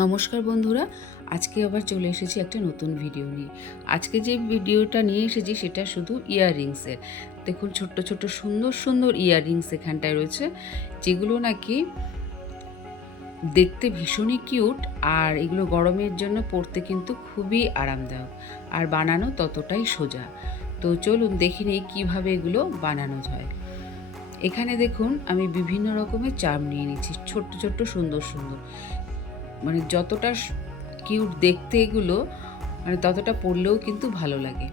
নমস্কার বন্ধুরা, আজকে আবার চলে এসেছি একটা নতুন ভিডিও নিয়ে। আজকে যে ভিডিওটা নিয়ে এসেছি সেটা শুধু ইয়াররিংসের দেখুন, ছোট্ট ছোট্ট, সুন্দর সুন্দর ইয়াররিংস এখানটায় রয়েছে, যেগুলো নাকি দেখতে ভীষণই কিউট আর এগুলো গরমের জন্য পরতে কিন্তু খুবই আরামদায়ক, আর বানানো ততটাই সোজা। তো চলুন দেখি নিই কীভাবে এগুলো বানানো যায়। এখানে দেখুন, আমি বিভিন্ন রকমের চার্ম নিয়ে নিচ্ছি, ছোট্ট ছোট্ট, সুন্দর সুন্দর। মানে যতটা কিউট দেখতে এগুলো মানে ততটা পড়লেও কিন্তু ভালো লাগে।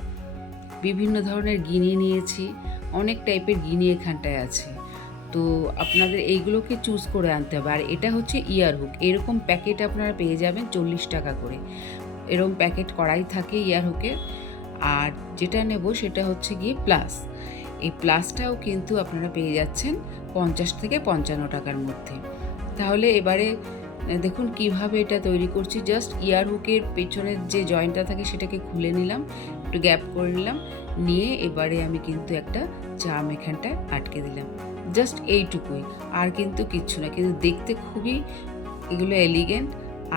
বিভিন্ন ধরনের গিনি নিয়েছি, অনেক টাইপের গিনি এখানটায় আছে। তো আপনাদের এইগুলোকে চুজ করে আনতে হবে। আর এটা হচ্ছে ইয়ার হুক এরকম প্যাকেট আপনারা পেয়ে যাবেন চল্লিশ টাকা করে। এরকম প্যাকেট করাই থাকে ইয়ার হুকের আর যেটা নেব সেটা হচ্ছে গিয়ে প্লাস এই প্লাসটাও কিন্তু আপনারা পেয়ে যাচ্ছেন পঞ্চাশ থেকে পঞ্চান্ন টাকার মধ্যে। তাহলে এবারে দেখুন কীভাবে এটা তৈরি করছি। জাস্ট ইয়ার হুকের পেছনের যে জয়েন্টটা থাকে সেটাকে খুলে নিলাম, একটু গ্যাপ করে নিলাম, নিয়ে এবারে আমি কিন্তু একটা চাম এখানটায় আটকে দিলাম। জাস্ট এইটুকুই, আর কিন্তু কিচ্ছু না। কিন্তু দেখতে খুবই এগুলো এলিগেন্ট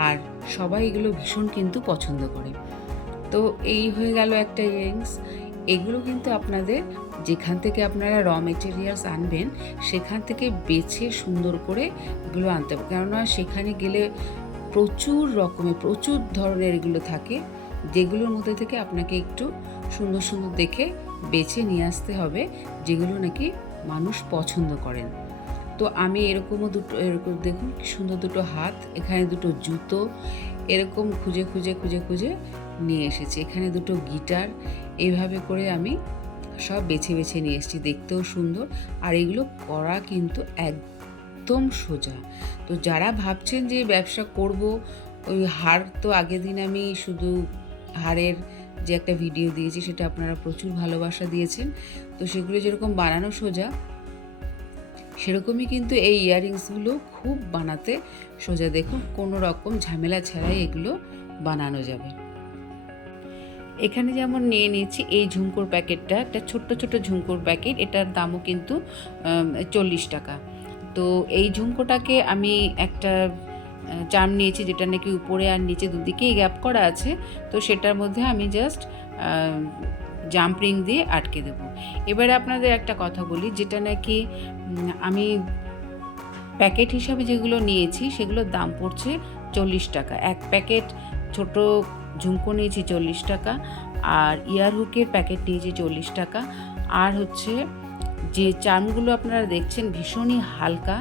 আর সবাই এগুলো ভীষণ কিন্তু পছন্দ করে। তো এই হয়ে গেল একটা ইয়ারিংস এগুলো কিন্তু আপনাদের যেখান থেকে আপনারা র মেটেরিয়ালস আনবেন, সেখান থেকে বেছে সুন্দর করে এগুলো আনতে হবে। কেননা সেখানে গেলে প্রচুর রকমের, প্রচুর ধরনের এগুলো থাকে, যেগুলোর মধ্যে থেকে আপনাকে একটু সুন্দর সুন্দর দেখে বেছে নিয়ে আসতে হবে, যেগুলো নাকি মানুষ পছন্দ করেন। তো আমি এরকমও দুটো, এরকম দেখুন কি সুন্দর দুটো হাত, এখানে দুটো জুতো, এরকম খুঁজে খুঁজে খুঁজে খুঁজে নিয়ে এসেছি। এখানে দুটো গিটার এইভাবে করে আমি সব বেছে বেছে নিয়ে এসেছি। দেখতেও সুন্দর। আর এগুলো করা কিন্তু একদম সোজা। তো যারা ভাবছেন যে ব্যবসা করব, ওই হার তো আগের দিন আমি শুধু হারের যে একটা ভিডিও দিয়েছি, সেটা আপনারা প্রচুর ভালোবাসা দিয়েছেন। তো সেগুলো যেরকম বানানো সোজা, সেরকমই কিন্তু এই ইয়াররিংসগুলো খুব বানাতে সোজা। দেখুন, কোনো রকম ঝামেলা ছাড়াই এগুলো বানানো যাবে। এখানে যেমন নিয়ে নিয়েছি, এই ঝুমকোর প্যাকেটটা, একটা ছোট্ট ছোট্ট ঝুমকোর প্যাকেট, এটার দামও কিন্তু চল্লিশ টাকা। তো এই ঝুমকোটাকে আমি একটা চার্ম নিয়েছি, যেটা নাকি উপরে আর নিচে দুদিকেই গ্যাপ করা আছে। তো সেটার মধ্যে আমি জাস্ট জাম্পরিং দিয়ে আটকে দেব। এবারে আপনাদের একটা কথা বলি, যেটা নাকি আমি প্যাকেট হিসাবে যেগুলো নিয়েছি, সেগুলোর দাম পড়ছে চল্লিশ টাকা। এক প্যাকেট ছোট ঝুমকো নিয়েছি চল্লিশ টাকা, আর ইয়ার হুকের প্যাকেট নিয়েছি চল্লিশ টাকা। আর হচ্ছে যে চামগুলো আপনারা দেখছেন ভীষণই হালকা,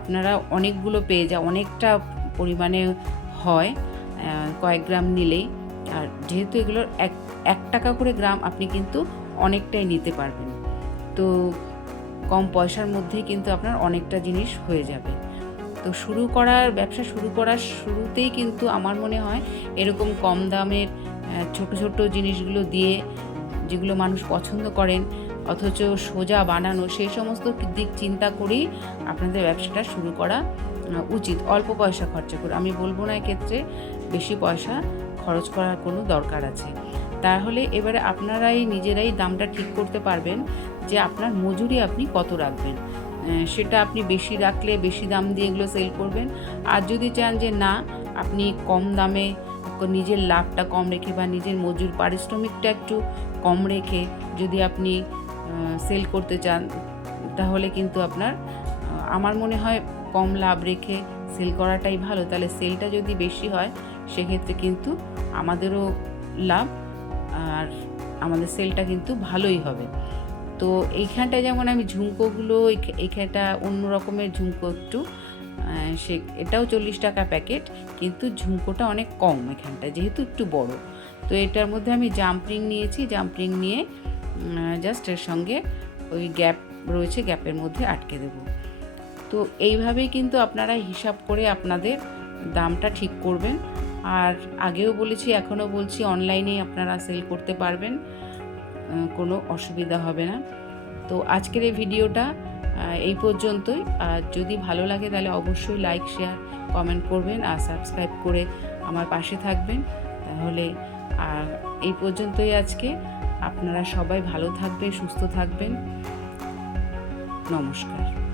আপনারা অনেকগুলো পেয়ে যা, অনেকটা পরিমাণে হয় কয়েক গ্রাম নিলেই। আর যেহেতু এগুলোর এক এক টাকা করে গ্রাম, আপনি কিন্তু অনেকটাই নিতে পারবেন। তো কম পয়সার মধ্যেই কিন্তু আপনার অনেকটা জিনিস হয়ে যাবে। তো শুরু করার, ব্যবসা শুরু করার শুরুতেই কিন্তু আমার মনে হয় এরকম কম দামের ছোট ছোট জিনিসগুলো দিয়ে যেগুলো মানুষ পছন্দ করেন, অথচ সোজা বানানো, সেই সমস্ত দিক চিন্তা করেই আপনাদের ব্যবসাটা শুরু করা উচিত। অল্প পয়সা খরচা করে। আমি বলব না এক্ষেত্রে বেশি পয়সা খরচ করার কোনো দরকার আছে। তাহলে এবারে আপনারাই নিজেরাই দামটা ঠিক করতে পারবেন যে আপনার মজুরি আপনি কত রাখবেন। সেটা আপনি বেশি রাখলে বেশি দাম দিয়ে এগুলো সেল করবেন। আর যদি চান যে না, আপনি কম দামে নিজের লাভটা কম রেখে বা নিজের মজুর পারিশ্রমিকটা একটু কম রেখে যদি আপনি সেল করতে চান, তাহলে কিন্তু আপনার আমার মনে হয় কম লাভ রেখে সেল করাটাই ভালো। তাহলে সেলটা যদি বেশি হয়, সেক্ষেত্রে কিন্তু আমাদেরও লাভ, আর আমাদের সেলটা কিন্তু ভালোই হবে। তো এইখানটা যেমন আমি ঝুমকোগুলো এইখানটা অন্য রকমের ঝুমকো একটু। সে, এটাও চল্লিশ টাকা প্যাকেট, কিন্তু ঝুমকোটা অনেক কম এখানটা যেহেতু একটু বড়। তো এটার মধ্যে আমি জাম্পরিং নিয়েছি জাম্পরিং নিয়ে জাস্ট এর সঙ্গে ওই গ্যাপ রয়েছে, গ্যাপের মধ্যে আটকে দেব। তো এইভাবেই কিন্তু আপনারা হিসাব করে আপনাদের দামটা ঠিক করবেন। আর আগেও বলেছি, এখনও বলছি, অনলাইনেই আপনারা সেল করতে পারবেন। কোনো অসুবিধা হবে না। তো আজকের এই ভিডিওটা এই পর্যন্তই। আর যদি ভালো লাগে তাহলে অবশ্যই লাইক শেয়ার কমেন্ট করবেন আর সাবস্ক্রাইব করে আমার পাশে থাকবেন। তাহলে আর এই পর্যন্তই আজকে। আপনারা সবাই ভালো থাকবেন, সুস্থ থাকবেন। নমস্কার।